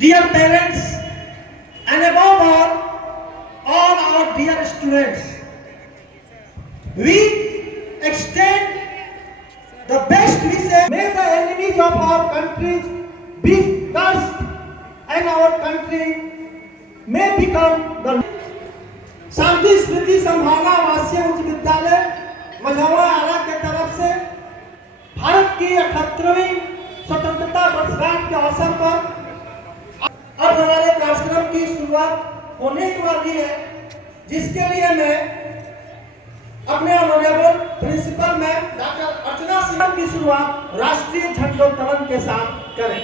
Dear parents, and above all our dear students, we extend the best wishes. May the enemies of our country be cursed, and our country may become the शांति स्मृति संभावना आवासीय उच्च विद्यालय मझौवा आरा के तरफ से भारत की 78वीं स्वतंत्रता वर्षगांठ के अवसर पर अब हमारे कार्यक्रम की शुरुआत होने वाली है, जिसके लिए मैं अपने honourable principal ma'am doctor Archana Singh की शुरुआत राष्ट्रीय झंडोत्तोलन के साथ करें।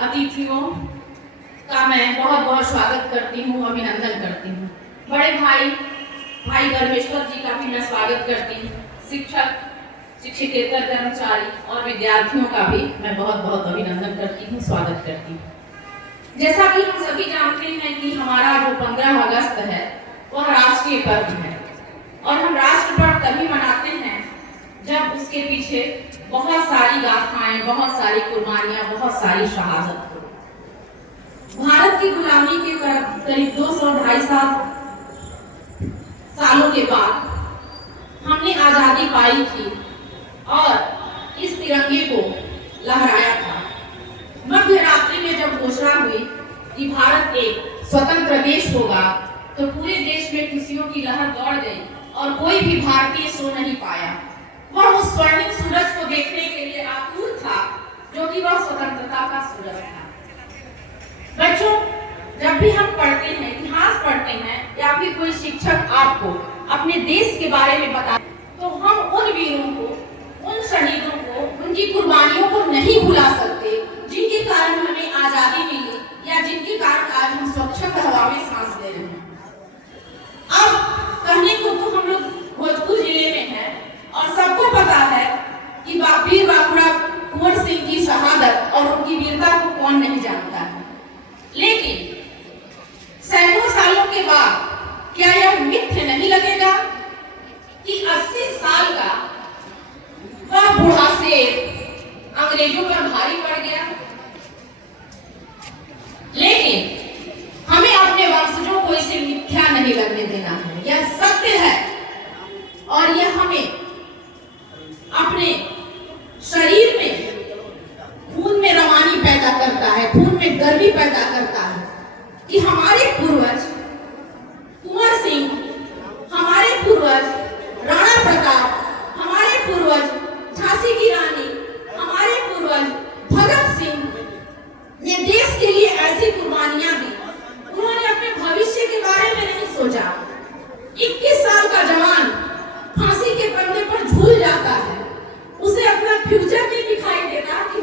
अतिथियों का मैं बहुत बहुत स्वागत करती हूँ, अभिनंदन करती हूँ। बड़े भाई धर्मेश्वर जी का भी मैं स्वागत करती हूँ। शिक्षक, शिक्षकेतर कर्मचारी और विद्यार्थियों का भी मैं बहुत बहुत अभिनंदन करती हूँ, स्वागत करती हूँ। जैसा कि हम सभी जानते हैं कि हमारा जो 15 अगस्त है वह राष्ट्रीय पर्व है और हम राष्ट्र पर्व तभी मनाते हैं जब उसके पीछे बहुत सारी गाथाएं, बहुत सारी कुर्बानियां, बहुत सारी शहादत हो। भारत की गुलामी के करीब 200-250 सालों के बाद हमने आजादी पाई थी और इस तिरंगे को लहराया था। मध्य रात्रि में जब घोषणा हुई कि भारत एक स्वतंत्र देश होगा तो पूरे देश में खुशियों की लहर दौड़ गई और कोई भी भारतीय सो नहीं पाया। वह उस स्वर्णिम सूरज को देखने के लिए आतुर था जो कि वह स्वतंत्रता का सूरज था। बच्चों, जब भी हम पढ़ते हैं, इतिहास पढ़ते हैं या फिर कोई शिक्षक आपको अपने देश के बारे में बताए तो हम उन वीरों को, उन शहीदों को, उनकी कुर्बानियों को नहीं भुला सकते जिनके कारण हमें आजादी मिली या जिनके कारण आज हम स्वच्छ हवा में सांस ले रहे हैं। अब कहने को तो हम लोग भोजपुर जिले में हैं और सबको पता है कि वीर बांकुड़ा कुंवर सिंह की शहादत और उनकी वीरता को कौन नहीं जानता है। लेकिन सैकड़ों सालों के बाद क्या यह मिथ्य नहीं लगेगा कि 80 साल का वह बूढ़ा शेर अंग्रेजों पर भारी पड़ गया। लेकिन हमें अपने वंशजों को इसे मिथ्या नहीं लगने देना है। यह सत्य है और यह हमें अपने शरीर में खून में रवानी पैदा करता है, खून में गर्मी पैदा करता है कि हमारे पूर्वज कुंवर सिंह, हमारे पूर्वज राणा प्रताप, हमारे पूर्वज झांसी की रानी, हमारे पूर्वज भगत सिंह ने देश के लिए ऐसी कुर्बानियां दी। उन्होंने अपने भविष्य के बारे में नहीं सोचा। 21 साल का जवान फांसी के फंदे पर झूल जाता है, उसे अपना फ्यूचर नहीं दिखाई देता कि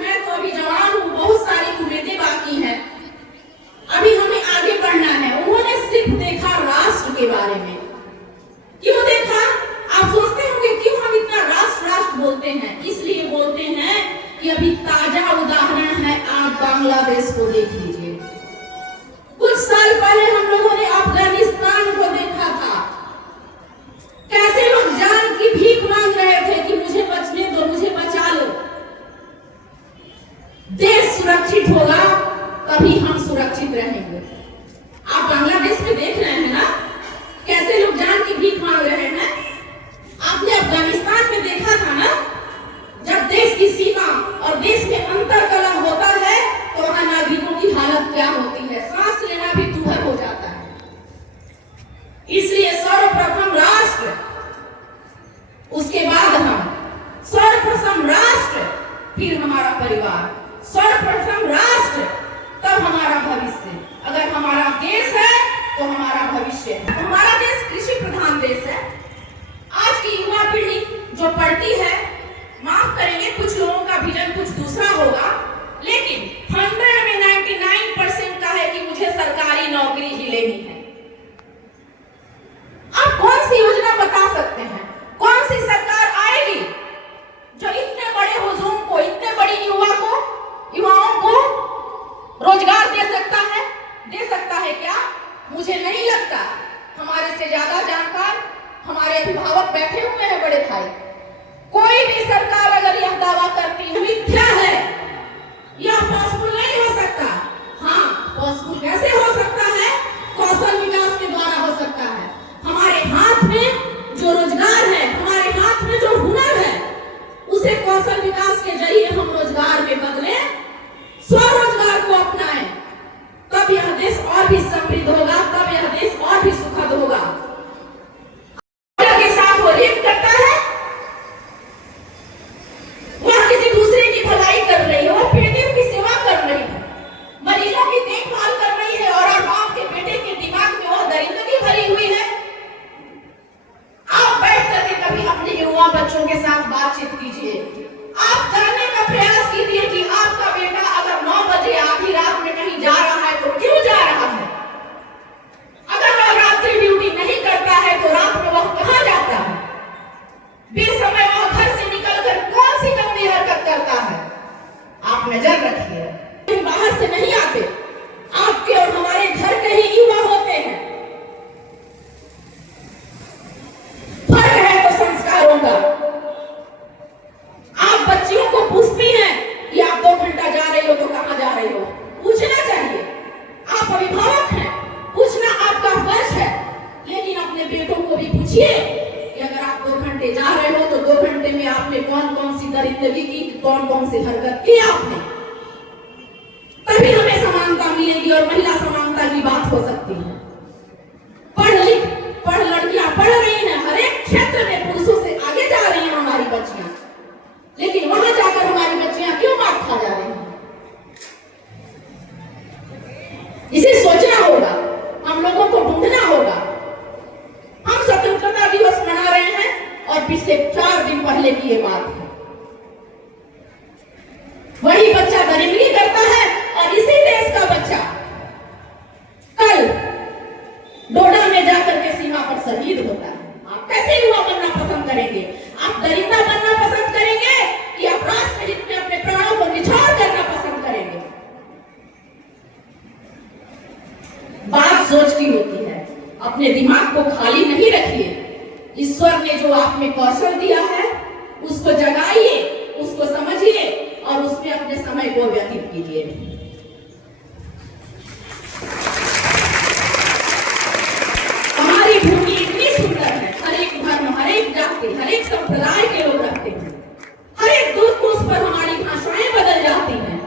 बोलते हैं, इसलिए बोलते हैं कि अभी ताजा उदाहरण है, आप बांग्लादेश को देख लीजिए। कुछ साल पहले हम लोगों ने अफगानिस्तान को देखा था, कैसे लोग जान की भीख मांग रहे थे कि मुझे बचने दो, मुझे बचा लो। देश सुरक्षित होगा तभी हम सुरक्षित रहेंगे। आप बांग्लादेश में देख रहे हैं ना, कैसे लोग जान की भीख मांग रहे हैं। आपने अफगानिस्तान में देखा था ना, जब देश की सीमा और देश में अंतर कलह होता है तो वहां नागरिकों की हालत क्या होती है, सांस लेना भी दूभर हो जाता है। इसलिए सर्वप्रथम राष्ट्र, उसके बाद हम, सर्वप्रथम राष्ट्र फिर हमारा परिवार, सर्वप्रथम राष्ट्र तब हमारा भविष्य। अगर हमारा देश है तो हमारा भविष्य है। हमारा देश कृषि प्रधान देश है। आज की युवा पीढ़ी जो पढ़ती है, माफ करेंगे कुछ लोगों का विजन कुछ दूसरा होगा, लेकिन 100 में 99% का है कि मुझे सरकारी नौकरी ही लेनी है। आप कौन सी योजना बता सकते हैं, कौन सी सरकार आएगी जो इतने बड़े हुजूम को, इतने बड़ी युवाओं को रोजगार दे सकता है क्या? मुझे नहीं लगता। हमारे से ज्यादा जानकार हमारे अभिभावक बैठे हुए हैं, बड़े भाई। कोई भी सरकार अगर यह दावा करती है मिथ्या है, यह पॉसिबल नहीं हो सकता। हाँ, पॉसिबल कैसे हो सकता है? कौशल विकास के द्वारा हो सकता है। हमारे हाथ में जो रोजगार है, हमारे हाथ में जो हुनर है, उसे कौशल विकास के जरिए हम रोजगार में बदलें, स्वरोजगार को अपनाएं, तब यह देश और भी समृद्ध होगा, तब यह देश और भी सुखद होगा। के साथ वो रेप करता है, वह किसी दूसरे की भलाई कर रही है, वो पीड़ितों की सेवा कर रही है, मरीजों की देखभाल कर रही है, और बाप के बेटे के दिमाग में वह दरिंदगी भरी हुई है। आप बैठ करके कभी अपने युवा बच्चों के साथ बातचीत कीजिए। आप जानने का प्रयास कीजिए कि आपका बेटा अगर 9 बजे आधी रात में कहीं जा रहा है तो क्यों जा रहा है? अगर वह रात्रि ड्यूटी नहीं करता है तो रात में वह कहां जाता है? बेसमय वह घर से निकलकर कौन सी गंदी हरकत करता है? आप नजर रखिए। बाहर से नहीं आते, आपके और हमारे घर के ही युवा होते हैं। फर्क है तो संस्कारों का। आप बच्चियों को पूछती हैं कि आप 2 घंटा जा रही हो तो कहां जा रही हो? पूछना चाहिए। आप अभिभावक हैं, पूछना आपका फर्ज है, लेकिन अपने बेटों को भी पूछिए कि अगर आप 2 घंटे जा रहे हो तो 2 घंटे में आपने कौन कौन सी दरिंदगी की, कौन कौन सी हरकत की आपने। तभी हमें समानता मिलेगी और महिला समानता की बात हो सकती है। पढ़ लड़कियां पढ़ रही हैं, हर एक क्षेत्र में पुरुषों से आगे जा रही हैं हमारी बच्चियां, लेकिन वहां जाकर हमारी बच्चियां क्यों मार खा जा रही हैं? इसे सोचना होगा, हम लोगों को ढूंढना होगा। हम स्वतंत्रता दिवस मना रहे हैं और पिछले 4 दिन पहले की ये बात है। वही बच्चा दरिंदगी करता है और इसी देश का बच्चा कल डोडा में जाकर के सीमा पर शहीद होता है। आप कैसे युवा बनना पसंद करेंगे? आप दरिंदा बनना पसंद करेंगे कि आप राष्ट्र हित में अपने प्राणों को निछावर करना पसंद करेंगे? बात सोच की होती है। अपने दिमाग को खाली नहीं रखिए। ईश्वर ने जो आप में कौशल दिया है उसको जगाइए, उसको समझिए और उसमें अपने समय को व्यतीत कीजिए। हमारी भूमि इतनी सुंदर है, हर एक धर्म, हर एक जाति, हर एक संप्रदाय के लोग रहते हैं। हर एक दूर कोस पर हमारी भाषाएं बदल जाती हैं,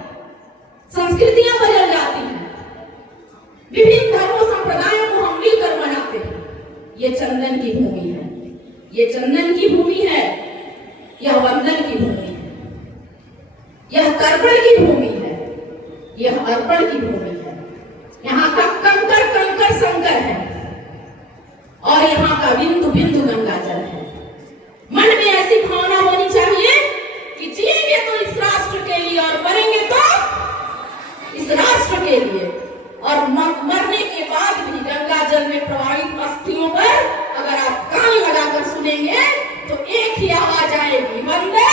संस्कृतियां बदल जाती हैं, विभिन्न धर्मों संप्रदायों को हम मिलकर मनाते हैं। ये चंदन की भूमि है, ये चंदन की भूमि है, यह वंदन की भूमि है, यह तर्पण की भूमि है, यह अर्पण की भूमि है। यहाँ का कंकर कंकर संकर है और यहाँ का बिंदु बिंदु गंगा जल है। मन में ऐसी भावना होनी चाहिए कि जिएंगे तो इस राष्ट्र के लिए और मरेंगे तो इस राष्ट्र के लिए, और मरने के बाद भी गंगा जल में प्रवाहित अस्थियों पर अगर आप कान लगाकर सुनेंगे तो एक ही आवाज आएगी, वंदे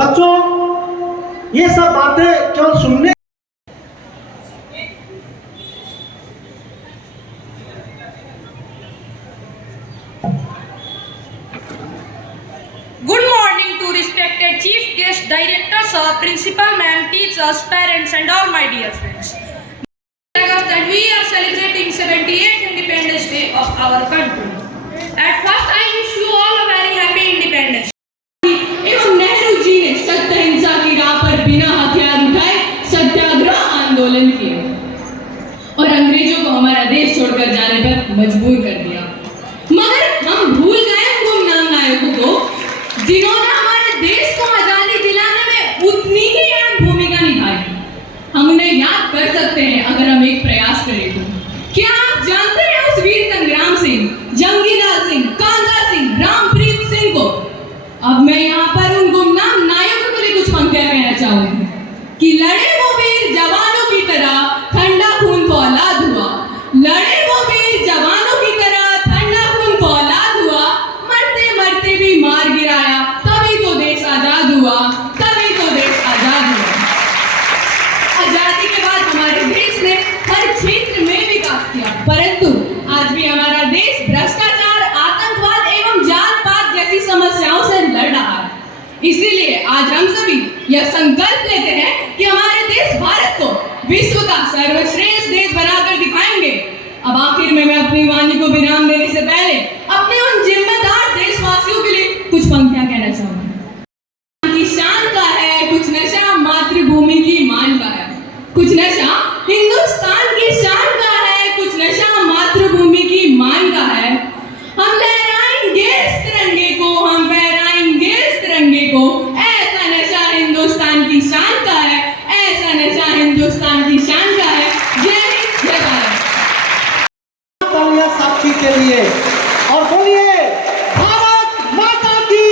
बच्चों, ये सब बातें केवल सुनने Good morning to respected chief guest, directors, principal ma'am, teachers, parents and all my dear friends. That we are celebrating 78th Independence Day of our country. At first I wish you all a very happy Independence Day. एवं नेहरू जी ने सत्य हिंसा की राह पर बिना हथियार उठाए सत्याग्रह आंदोलन किए और अंग्रेजों को हमारा देश छोड़कर जाने पर मजबूर कर दिया। मगर हम भूल गए उन गुमनाम नायकों को जिन्होंने हमारे देश को आजादी दिलाने में उतनी ही अहम भूमिका निभाई। हम उन्हें याद कर सकते हैं अगर हम एक प्रयास करें तो। क्या आप जानते हैं उस वीर संग्राम सिंह, जंगीलाल सिंह, कांदा सिंह, रामप्रीत सिंह को? अब मैं यहाँ पर उन गुमनाम नायकों के लिए कुछ पंक्तियां कहना चाहूंगी कि लड़े वो वीर जवानों की तरह, ठंडा खून फौलाद हुआ। लड़े वो वीर जवानों की तरह, ठंडा खून फौलाद हुआ। मरते मरते भी मार गिराया, तभी तो देश आजाद हुआ, तभी तो देश आजाद हुआ। आजादी के बाद हमारे देश ने हर क्षेत्र में विकास किया, परंतु आज भी हमारा देश भ्रष्टाचार, आतंकवाद एवं जात पात जैसी समस्याओं से लड़ रहा है। इसीलिए आज हम सभी यह संकल्प लेते हैं कि हमारे देश भारत को विश्व का सर्वश्रेष्ठ देश बनाकर दिखाएंगे। अब आखिर में मैं अपनी वाणी को विराम देने से पहले अपने उन जिम्मेदार देशवासियों के लिए कुछ पंक्तियां कहना चाहूंगा। की शान का है कुछ नशा, मातृभूमि की मान का है कुछ नशा, हिंदुस्तान की शान का है कुछ नशा, मातृभूमि की मान का है। हम लहराएंगे इस तिरंगे को, हम फहराएंगे इस तिरंगे को। ऐसा नशा हिंदुस्तान की शान का है, ऐसा नशा हिंदुस्तान की शान का है। जय हिंद, जय भारत। तालियां साक्षी के लिए और बोलिए भारत माता की,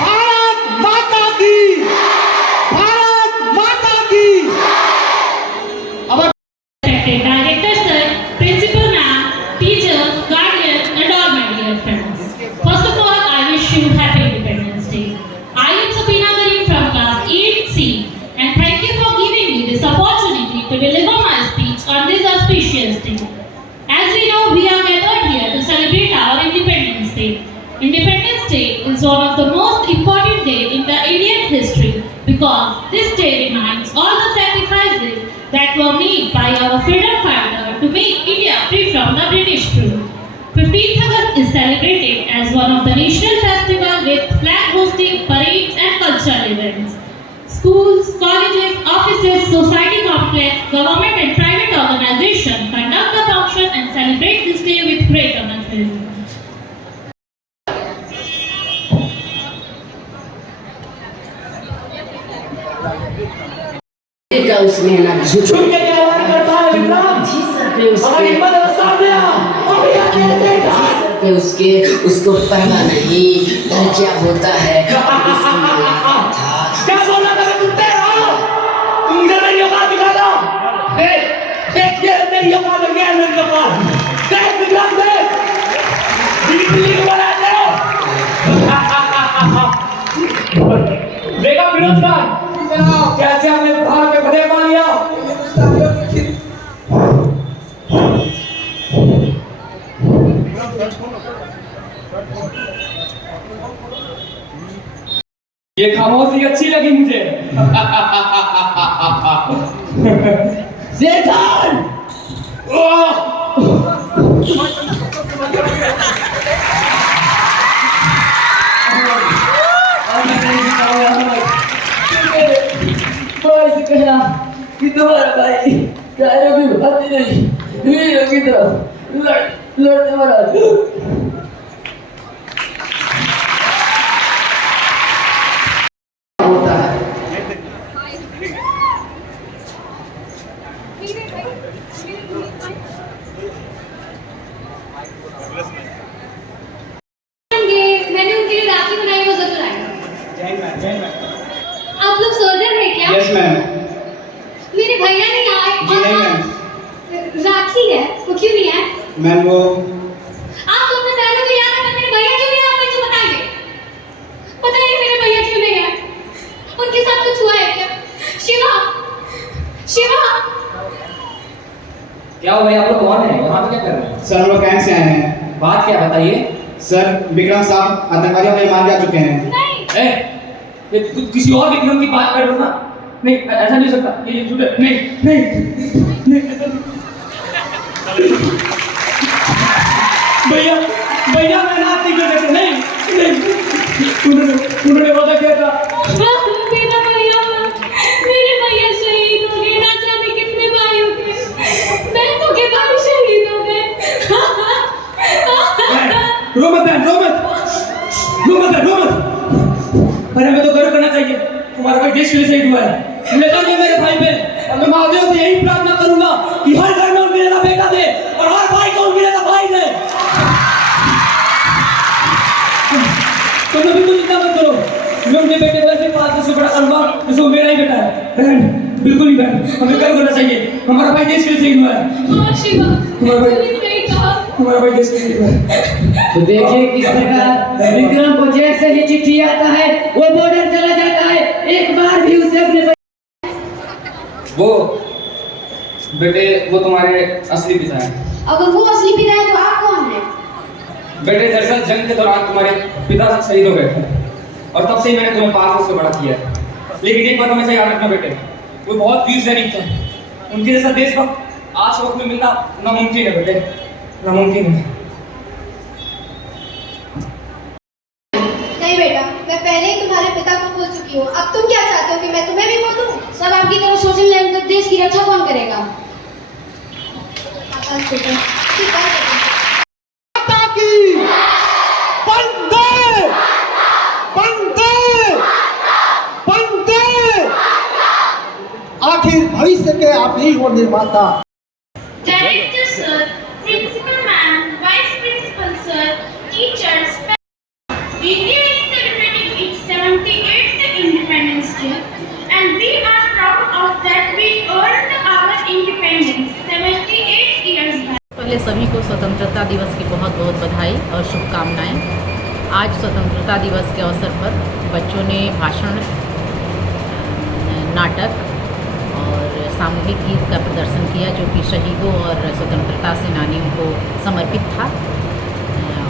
भारत माता की, भारत माता की। अब Director sir, principal ma'am, teachers, guardians and all my dear friends. First of all, I wish you happy Independence Day. I am Safina Karim from class 8C and thank you for giving me this opportunity to deliver my speech on this auspicious day. As we know, we are gathered here to celebrate our Independence Day. Independence Day is one of the most important days in the Indian history because this day reminds all the sacrifices that were made by our freedom fighter to make India free from the British rule. 15th August is celebrated as one of the national festivals with flag hosting, parades and cultural events. Schools, colleges, offices, society complex, government and private organizations conduct the function and celebrate this day with great enthusiasm. का उसने ना झुक के आवाज करता है विक्रम, जी sir पे हमारी उसके हिम्मत है सामने आ, और ये तेरे देखा। जी सर पे उसके उसको परवाह नहीं डर क्या होता है उसको मालूम था। क्या बोला था तुम? तेरा तुम मुझे मेरी औकात दिखा दो। देख देख ये मेरी औकात है, ये मेरी औकात। देख विक्रम देख, बिल्ली को बना दे। देखा बेरोजगार कैसे हमने भारत में बने पा लिया। ये खामोशी अच्छी लगी मुझे। शेरखान कहना कि तुम्हारा भाई कायरों की भांति नहीं वीरों की तरह लड़ने वाला होता है। मैंने उनके लिए राखी बनाई, वो जरूर आएगा। आप लोग सर्जन हैं क्या? Yes ma'am. मेरे भैया नहीं आए जी नहीं मैम। राखी है, वो क्यों नहीं आए? मैम वो आप तो अपने बहनों को याद है, पर मेरे भैया क्यों नहीं आए? आप मुझे बताइए, बताइए मेरे भैया क्यों नहीं आए? क्या हो भाई, आप लोग कौन है, यहाँ पे क्या कर रहे हैं? सर हम लोग कैंप से आए हैं। बात क्या बताइए? सर विक्रम साहब आतंकवादियों में मार जा चुके हैं। नहीं। ये किसी और विक्रम की बात कर रहे हो ना? नहीं ऐसा नहीं हो सकता, ये झूठ है। नहीं नहीं नहीं ऐसा नहीं। भैया भैया मैं रात नहीं कर सकता। नहीं उन्होंने वादा किया था। मेरा भैया, मेरे भैया शहीद हो गए, ना जाने कितने भाई हो गए, बहनों के भाई शहीद हो गए। रो मत बहन, रो मत। अरे हमें तो गर्व करना चाहिए, तुम्हारा भाई देश के लिए शहीद हुआ है। लेकर दे मेरे भाई पे, और मैं महादेव से यही प्रार्थना करूंगा कि हर घर में उनके जैसा बेटा दे और हर भाई को उनके जैसा भाई दे। तुम लोग बिल्कुल चिंता मत करो, मैं उनके बेटे को ऐसे पालने से बड़ा करूंगा जैसे वो मेरा ही बेटा है। बहन बिल्कुल ही बहन, हमें गर्व करना चाहिए, हमारा भाई देश के लिए शहीद हुआ है। हाँ शिवा, तूने सही कहा। तुम्हारा भाई देश के लिए शहीद हुआ है। तो देखिए किस प्रकार विक्रम को जैसे ही चिट्ठी आता है वो बॉर्डर चला जाता है, एक बार भी उसे अपने वो बेटे, वो तुम्हारे असली पिता हैं। अगर वो असली पिता है तो आप कौन है? बेटे दरअसल जंग के दौरान तुम्हारे पिता शहीद हो गए थे और तब से ही मैंने तुम्हें पाल से बड़ा किया है। लेकिन एक बात हमेशा याद रखना बेटे, वो बहुत वीर सैनिक थे, उनके जैसा देशभक्त आज वक्त में मिलना नामुमकिन है बेटे, नामुमकिन है। नहीं बेटा, मैं पहले ही तुम्हारे पिता को बोल चुकी हूँ। अब तुम क्या चाहते हो कि मैं तुम्हें भी बोल दूँ? सब आपकी तरह सोशल लाइन तक देश की रक्षा कौन करेगा? आकाश बेटा, ठीक है बेटा। आखिर भविष्य के आप ही हो निर्माता। Director sir, Principal ma'am, Vice Principal sir, teachers, India is celebrating its 78th Independence Day and we are proud of that we earned our independence 78 years back. पहले सभी को स्वतंत्रता दिवस की बहुत बहुत बधाई और शुभकामनाएं। आज स्वतंत्रता दिवस के अवसर पर बच्चों ने भाषण, नाटक और सामूहिक गीत का प्रदर्शन किया जो कि शहीदों और स्वतंत्रता सेनानियों को समर्पित था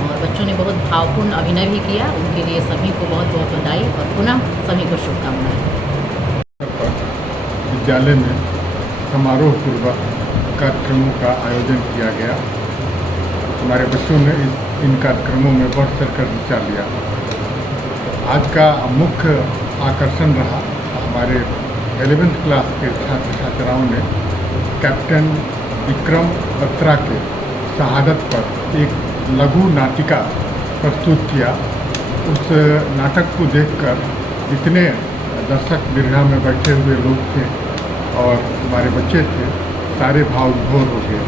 और बच्चों ने बहुत भावपूर्ण अभिनय भी किया। उनके लिए सभी को बहुत बहुत बधाई और पुनः सभी को शुभकामनाएं। विद्यालय में समारोह पूर्वक कार्यक्रमों का आयोजन किया गया। हमारे बच्चों ने इन कार्यक्रमों में बढ़ चढ़ कर हिस्सा लिया। आज का मुख्य आकर्षण रहा हमारे 11th क्लास के छात्र छात्राओं ने कैप्टन विक्रम बत्रा के शहादत पर एक लघु नाटिका प्रस्तुत किया। उस नाटक को देखकर जितने दर्शक दीर्घा में बैठे हुए लोग थे और हमारे बच्चे थे, सारे भाव विभोर हो गए।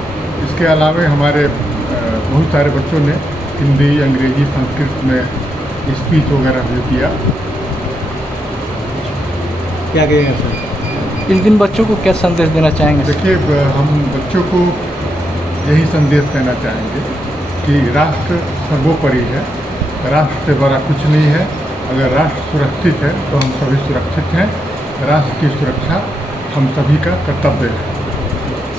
इसके अलावा हमारे बहुत सारे बच्चों ने हिंदी, अंग्रेजी, संस्कृत में स्पीच वगैरह भी दिया। क्या कहेंगे सर? इस दिन बच्चों को क्या संदेश देना चाहेंगे? देखिए, हम बच्चों को यही संदेश देना चाहेंगे कि राष्ट्र सर्वोपरि है, राष्ट्र से बड़ा कुछ नहीं है। अगर राष्ट्र सुरक्षित है तो हम सभी सुरक्षित हैं। राष्ट्र की सुरक्षा हम सभी का कर्तव्य है।